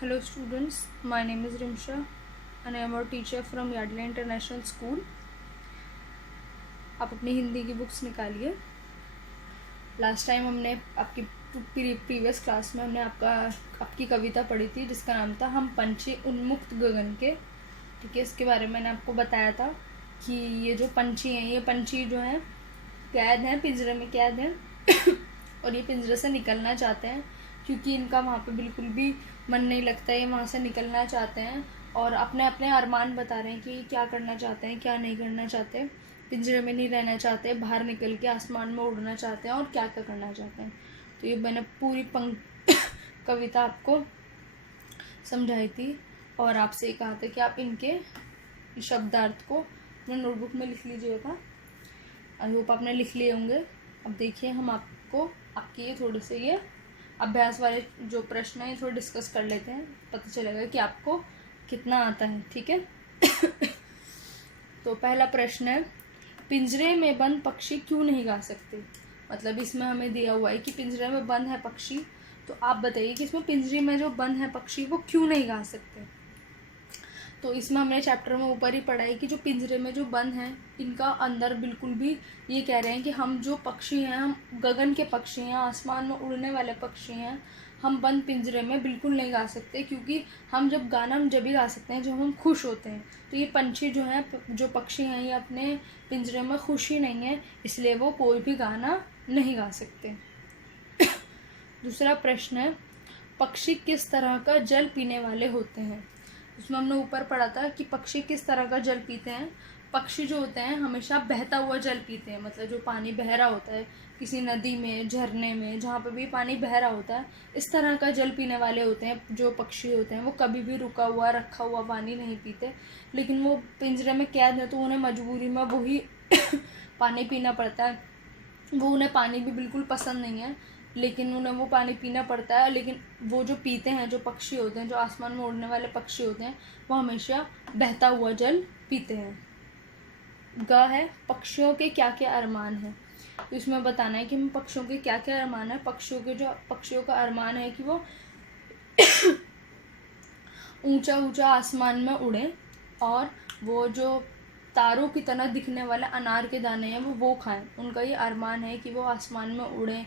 Hello students, my name is Rimsha and I am a teacher from Yardley International School. आप अपनी हिंदी की books निकालिए। Last time हमने आपकी प्रीवियस क्लास में हमने आपकी कविता पढ़ी थी जिसका नाम था हम पंछी उन्मुक्त गगन के। ठीक है, इसके बारे में मैंने आपको बताया था कि ये जो पंछी हैं, ये पंछी जो हैं कैद हैं, पिंजरे में कैद हैं और ये पिंजरे से निकलना चाहते हैं क्योंकि इनका वहाँ पे बिल्कुल भी मन नहीं लगता। ये वहाँ से निकलना चाहते हैं और अपने अपने अरमान बता रहे हैं कि क्या करना चाहते हैं, क्या नहीं करना चाहते, पिंजरे में नहीं रहना चाहते, बाहर निकल के आसमान में उड़ना चाहते हैं और क्या क्या करना चाहते हैं। तो ये मैंने पूरी कविता आपको समझाई थी और आपसे ये कहा था कि आप इनके शब्दार्थ को अपने नोटबुक में लिख लीजिएगा। आई होप आपने लिख लिए होंगे। अब देखिए, हम आपको आपके ये थोड़े से ये अभ्यास वाले जो प्रश्न हैं थोड़े डिस्कस कर लेते हैं, पता चलेगा कि आपको कितना आता है। ठीक है तो पहला प्रश्न है, पिंजरे में बंद पक्षी क्यों नहीं गा सकते। मतलब इसमें हमें दिया हुआ है कि पिंजरे में बंद है पक्षी, तो आप बताइए कि इसमें पिंजरे में जो बंद है पक्षी वो क्यों नहीं गा सकते। तो इसमें हमने चैप्टर में ऊपर ही पढ़ा है कि जो पिंजरे में जो बंद हैं इनका अंदर बिल्कुल भी ये कह रहे हैं कि हम जो पक्षी हैं, हम गगन के पक्षी हैं, आसमान में उड़ने वाले पक्षी हैं, हम बंद पिंजरे में बिल्कुल नहीं गा सकते क्योंकि हम जब भी गा सकते हैं जब हम खुश होते हैं। तो ये पंछी जो हैं, जो पक्षी हैं, ये अपने पिंजरे में खुश ही नहीं है, इसलिए वो कोई भी गाना नहीं गा सकते। दूसरा प्रश्न है, पक्षी किस तरह का जल पीने वाले होते हैं। उसमें हमने ऊपर पढ़ा था कि पक्षी किस तरह का जल पीते हैं। पक्षी जो होते हैं हमेशा बहता हुआ जल पीते हैं, मतलब जो पानी बह रहा होता है किसी नदी में, झरने में, जहाँ पर भी पानी बह रहा होता है, इस तरह का जल पीने वाले होते हैं जो पक्षी होते हैं। वो कभी भी रुका हुआ रखा हुआ पानी नहीं पीते, लेकिन वो पिंजरे में कैद है तो उन्हें मजबूरी में वही पानी पीना पड़ता है। वो उन्हें पानी भी बिल्कुल पसंद नहीं है लेकिन उन्हें वो पानी पीना पड़ता है। लेकिन वो जो पीते हैं, जो पक्षी होते हैं, जो आसमान में उड़ने वाले पक्षी होते हैं, वो हमेशा बहता हुआ जल पीते हैं। ग है, पक्षियों के क्या क्या अरमान है। तो इसमें बताना है कि हम पक्षियों के क्या क्या अरमान है। पक्षियों का अरमान है कि वो ऊंचा ऊंचा आसमान में उड़े और वो जो तारों की तरह दिखने वाले अनार के दाने हैं वो खाएं। उनका ये अरमान है कि वो आसमान में उड़ें,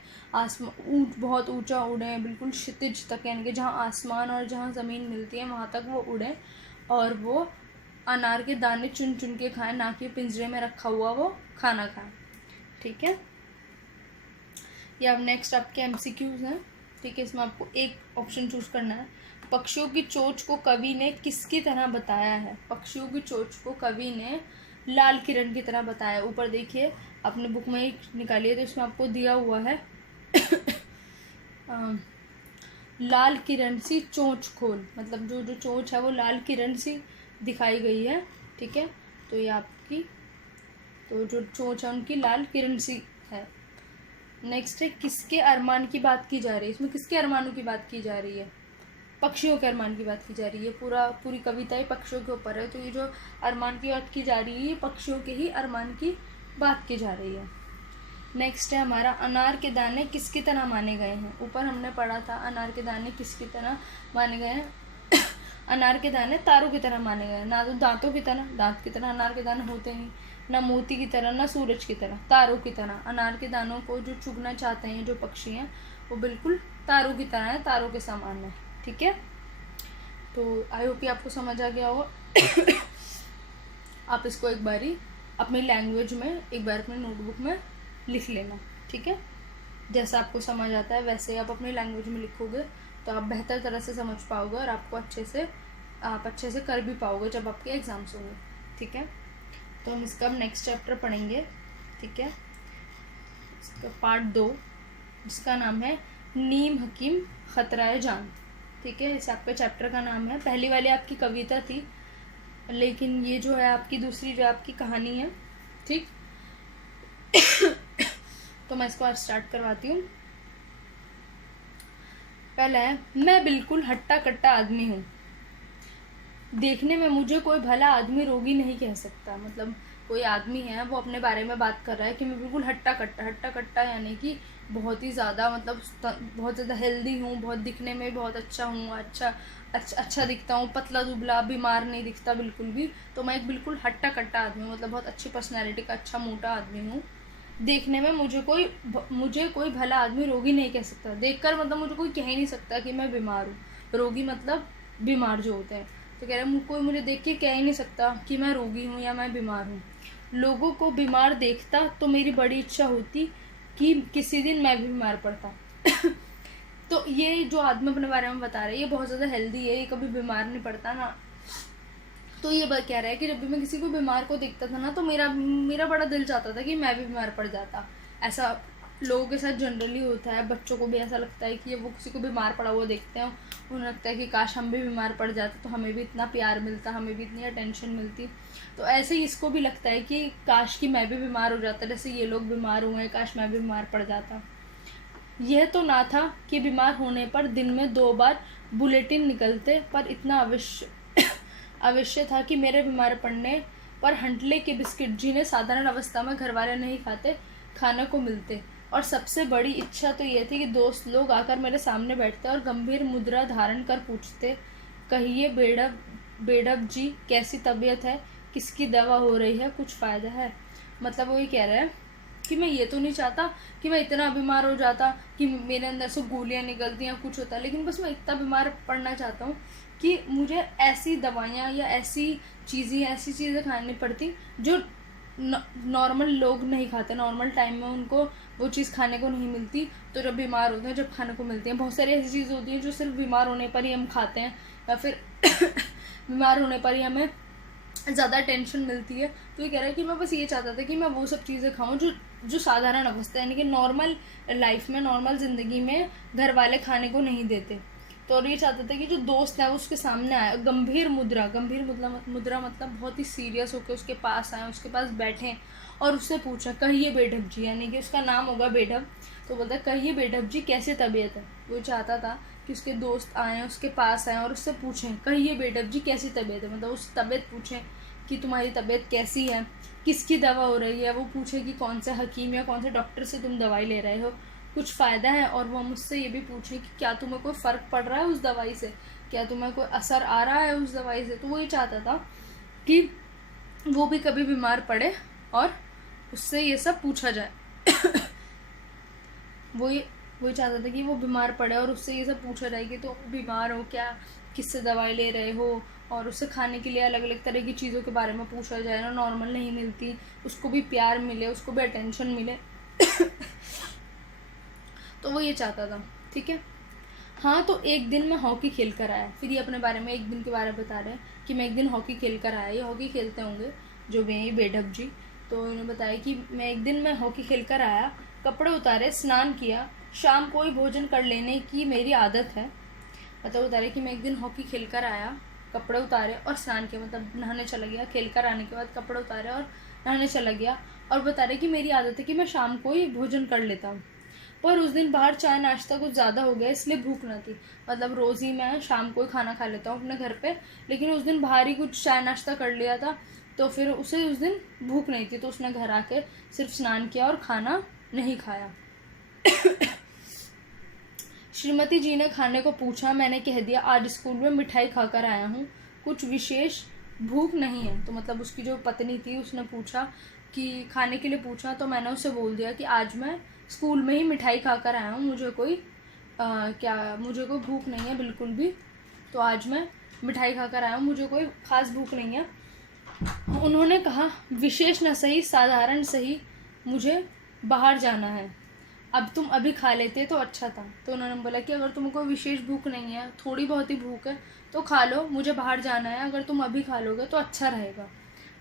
बहुत ऊंचा उड़ें, बिल्कुल क्षितिज तक, यानी कि जहाँ आसमान और जहाँ ज़मीन मिलती है वहाँ तक वो उड़ें और वो अनार के दाने चुन चुन के खाएं, ना कि पिंजरे में रखा हुआ वो खाना खाएं। ठीक है, ये अब नेक्स्ट आपके MCQs हैं। ठीक है, इसमें आपको एक ऑप्शन चूज करना है। पक्षियों की चोंच को कवि ने किसकी तरह बताया है। पक्षियों की चोंच को कवि ने लाल किरण की तरह बताया। ऊपर देखिए, अपने बुक में ही निकालिए तो इसमें आपको दिया हुआ है लाल किरण सी चोंच खोल, मतलब जो चोंच है वो लाल किरण सी दिखाई गई है। ठीक है, तो ये आपकी तो जो चोंच है उनकी लाल किरण सी है। नेक्स्ट है, किसके अरमान की बात की जा रही है। इसमें किसके अरमानों की बात की जा रही है। पक्षियों के अरमान की बात की जा रही है। पूरी कविता ही पक्षियों के ऊपर है, तो ये जो अरमान की बात की जा रही है ये पक्षियों के ही अरमान की बात की जा रही है। नेक्स्ट है हमारा, अनार के दाने किसकी तरह माने गए हैं। ऊपर हमने पढ़ा था अनार के दाने किसकी तरह माने गए हैं। अनार के दाने तारों की तरह माने गए हैं, ना तो दांत की तरह अनार के दाने होते नहीं, ना मोती की तरह, ना सूरज की तरह, तारों की तरह। अनार के दानों को जो चुगना चाहते हैं जो पक्षी हैं वो बिल्कुल तारों की तरह है, तारों के समान है। ठीक है, तो आई होप आपको समझ आ गया होगा। आप इसको एक बारी अपनी लैंग्वेज में एक बार अपने नोटबुक में लिख लेना। ठीक है, जैसा आपको समझ आता है वैसे आप अपनी लैंग्वेज में लिखोगे तो आप बेहतर तरह से समझ पाओगे और आप अच्छे से कर भी पाओगे जब आपके एग्ज़ाम्स होंगे। ठीक है, तो हम इसका नेक्स्ट चैप्टर पढ़ेंगे। ठीक है, इसका पार्ट 2 जिसका नाम है नीम हकीम खतराए जान। ठीक है, इस आपका चैप्टर का नाम है। पहली वाली आपकी कविता थी लेकिन ये जो है आपकी दूसरी जो आपकी कहानी है। ठीक तो मैं इसको आज स्टार्ट करवाती हूँ। पहला है, मैं बिल्कुल हट्टा कट्टा आदमी हूँ। देखने में मुझे कोई भला आदमी रोगी नहीं कह सकता। मतलब कोई आदमी है वो अपने बारे में बात कर रहा है कि मैं बिल्कुल हट्टा कट्टा यानी कि बहुत ही ज़्यादा मतलब बहुत ज़्यादा हेल्दी हूँ, बहुत दिखने में बहुत अच्छा हूँ, अच्छा दिखता हूँ, पतला दुबला, बीमार नहीं दिखता बिल्कुल भी। तो मैं एक बिल्कुल हट्टा कट्टा आदमी हूँ, मतलब बहुत अच्छी पर्सनैलिटी का अच्छा मोटा आदमी हूँ। देखने में मुझे कोई भला आदमी रोगी नहीं कह सकता, देखकर मतलब मुझे कोई कह ही नहीं सकता कि मैं बीमार हूँ। रोगी मतलब बीमार जो होते हैं। तो कह रहे कोई मुझे देख के कह ही नहीं सकता कि मैं रोगी हूँ या मैं बीमार हूँ। लोगों को बीमार देखता तो मेरी बड़ी इच्छा होती कि किसी दिन मैं भी बीमार पड़ता। तो ये जो आदमी अपने बारे में बता रहा है ये बहुत ज़्यादा हेल्दी है, ये कभी बीमार नहीं पड़ता ना। तो ये बात कह रहा है कि जब भी मैं किसी को बीमार को देखता था ना तो मेरा बड़ा दिल चाहता था कि मैं भी बीमार पड़ जाता। ऐसा लोगों के साथ जनरली होता है, बच्चों को भी ऐसा लगता है कि वो किसी को बीमार पड़ा हुआ देखते हैं, उन्हें लगता है कि काश हम भी बीमार पड़ जाते तो हमें भी इतना प्यार मिलता, हमें भी इतनी अटेंशन मिलती। तो ऐसे ही इसको भी लगता है कि काश कि मैं भी बीमार हो जाता, जैसे ये लोग बीमार हुए हैं, काश मैं भी बीमार पड़ जाता। यह तो ना था कि बीमार होने पर दिन में 2 बार बुलेटिन निकलते, पर इतना अवश्य था कि मेरे बीमार पड़ने पर हंटले के बिस्किट, जिन्हें साधारण अवस्था में घर वाले नहीं खाते, खाने को मिलते। और सबसे बड़ी इच्छा तो यह थी कि दोस्त लोग आकर मेरे सामने बैठते और गंभीर मुद्रा धारण कर पूछते, कहिए बेडब जी कैसी तबीयत है, किसकी दवा हो रही है, कुछ फ़ायदा है। मतलब वो ये कह रहा है कि मैं ये तो नहीं चाहता कि मैं इतना बीमार हो जाता कि मेरे अंदर से गोलियां निकलती या कुछ होता, लेकिन बस मैं इतना बीमार पड़ना चाहता हूँ कि मुझे ऐसी दवाइयाँ या ऐसी चीज़ें खानी पड़ती जो नॉर्मल लोग नहीं खाते, नॉर्मल टाइम में उनको वो चीज़ खाने को नहीं मिलती, तो जब बीमार होते हैं जब खाने को मिलती हैं। बहुत सारी ऐसी चीज़ें होती हैं जो सिर्फ बीमार होने पर ही हम खाते हैं या फिर बीमार होने पर ही हमें ज़्यादा टेंशन मिलती है। तो ये कह रहा है कि मैं बस ये चाहता था कि मैं वो सब चीज़ें खाऊं जो साधारण अवस्था यानी कि नॉर्मल लाइफ में, नॉर्मल ज़िंदगी में घर वाले खाने को नहीं देते। तो और ये चाहता था कि जो दोस्त है वो उसके सामने आए, गंभीर मुद्रा मतलब बहुत ही सीरियस होकर उसके पास आए, उसके पास बैठें और उससे पूछा, कहिए बेढब जी, यानी कि उसका नाम होगा बेढब। तो बोलता कहिए बेढब जी कैसे तबीयत है। वो चाहता था कि उसके दोस्त आएँ, उसके पास आएँ और उससे पूछें, कहिए बेढब जी कैसी तबीयत है, मतलब उससे तबीयत पूछें कि तुम्हारी तबीयत कैसी है, किसकी दवा हो रही है। वो पूछे कि कौन से हकीम या कौन से डॉक्टर से तुम दवाई ले रहे हो, कुछ फ़ायदा है। और वो मुझसे ये भी पूछे कि क्या तुम्हें कोई फ़र्क पड़ रहा है उस दवाई से, क्या तुम्हें कोई असर आ रहा है उस दवाई से। तो वो ये चाहता था कि वो भी कभी बीमार पड़े और उससे ये सब पूछा जाए। वही चाहता था कि वो बीमार पड़े और उससे ये सब पूछा जाए कि तो बीमार हो क्या, किससे दवाई ले रहे हो, और उससे खाने के लिए अलग अलग तरह की चीज़ों के बारे में पूछा जाए ना, नॉर्मल नहीं मिलती, उसको भी प्यार मिले, उसको भी अटेंशन मिले। तो वो ये चाहता था, ठीक है। हाँ, तो एक दिन मैं हॉकी खेल कर आया। फिर ये अपने बारे में एक दिन के बारे में बता रहे हैं कि मैं एक दिन हॉकी खेल कर आया। ये हॉकी खेलते होंगे जो वे बेढब जी। तो उन्होंने बताया कि एक दिन मैं हॉकी खेल कर आया, कपड़े उतारे, स्नान किया, शाम को ही भोजन कर लेने की मेरी आदत है। मतलब बता रहे कि मैं एक दिन हॉकी खेल कर आया, कपड़े उतारे और स्नान किया, मतलब नहाने चला गया, खेल कर आने के बाद कपड़े उतारे और नहाने चला गया। और बता रहे कि मेरी आदत है कि मैं शाम को ही भोजन कर लेता हूँ, पर उस दिन बाहर चाय नाश्ता कुछ ज़्यादा हो गया इसलिए भूख ना थी। मतलब रोज़ ही मैं शाम को ही खाना खा लेता हूँ अपने घर पे, लेकिन उस दिन बाहर ही कुछ चाय नाश्ता कर लिया था, तो फिर उसे उस दिन भूख नहीं थी, तो उसने घर आके सिर्फ स्नान किया और खाना नहीं खाया। श्रीमती जी ने खाने को पूछा, मैंने कह दिया आज स्कूल में मिठाई खाकर आया हूँ, कुछ विशेष भूख नहीं है। तो मतलब उसकी जो पत्नी थी उसने पूछा कि खाने के लिए पूछा, तो मैंने उसे बोल दिया कि आज मैं स्कूल में ही मिठाई खाकर आया हूँ, मुझे कोई भूख नहीं है बिल्कुल भी, तो आज मैं मिठाई खाकर आया हूँ, मुझे कोई ख़ास भूख नहीं है। उन्होंने कहा विशेष न सही, साधारण सही, मुझे बाहर जाना है, अब तुम अभी खा लेते तो अच्छा था। तो उन्होंने बोला कि अगर तुमको कोई विशेष भूख नहीं है, थोड़ी बहुत ही भूख है तो खा लो, मुझे बाहर जाना है, अगर तुम अभी खा लोगे तो अच्छा रहेगा,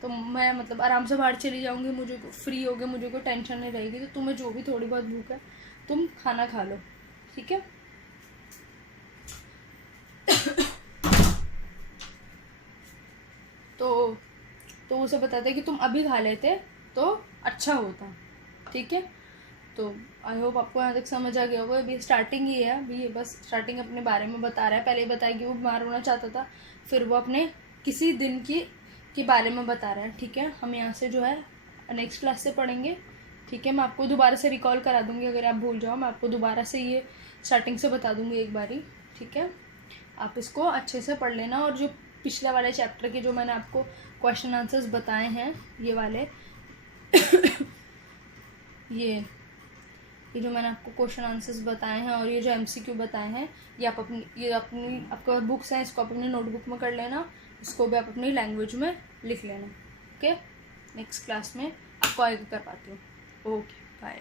तो मैं मतलब आराम से बाहर चली जाऊंगी, मुझे फ्री होगे, मुझे कोई टेंशन नहीं रहेगी, तो तुम्हें जो भी थोड़ी बहुत भूख है तुम खाना खा लो, ठीक है। तो उसे बताते कि तुम अभी खा लेते तो अच्छा होता, ठीक है। तो आई होप आपको यहाँ तक समझ आ गया होगा। अभी स्टार्टिंग ही है, अभी ये बस स्टार्टिंग अपने बारे में बता रहा है। पहले बताया कि वो बीमार होना चाहता था, फिर वो अपने किसी दिन के बारे में बता रहा है, ठीक है। हम यहाँ से जो है नेक्स्ट क्लास से पढ़ेंगे ठीक है। मैं आपको दोबारा से रिकॉल करा दूँगी, अगर आप भूल जाओ मैं आपको दोबारा से ये स्टार्टिंग से बता दूँगी एक बारी, ठीक है। आप इसको अच्छे से पढ़ लेना, और जो पिछले वाले चैप्टर के जो मैंने आपको क्वेश्चन आंसर्स बताए हैं, ये वाले ये जो मैंने आपको क्वेश्चन आंसर्स बताए हैं और ये जो MCQ बताए हैं, ये अपनी आपका बुक्स हैं, इसको आप अपनी नोटबुक में कर लेना, इसको भी आप अपनी लैंग्वेज में लिख लेना। ओके, नेक्स्ट क्लास में आपको आगे करवाती हूँ। Okay, bye.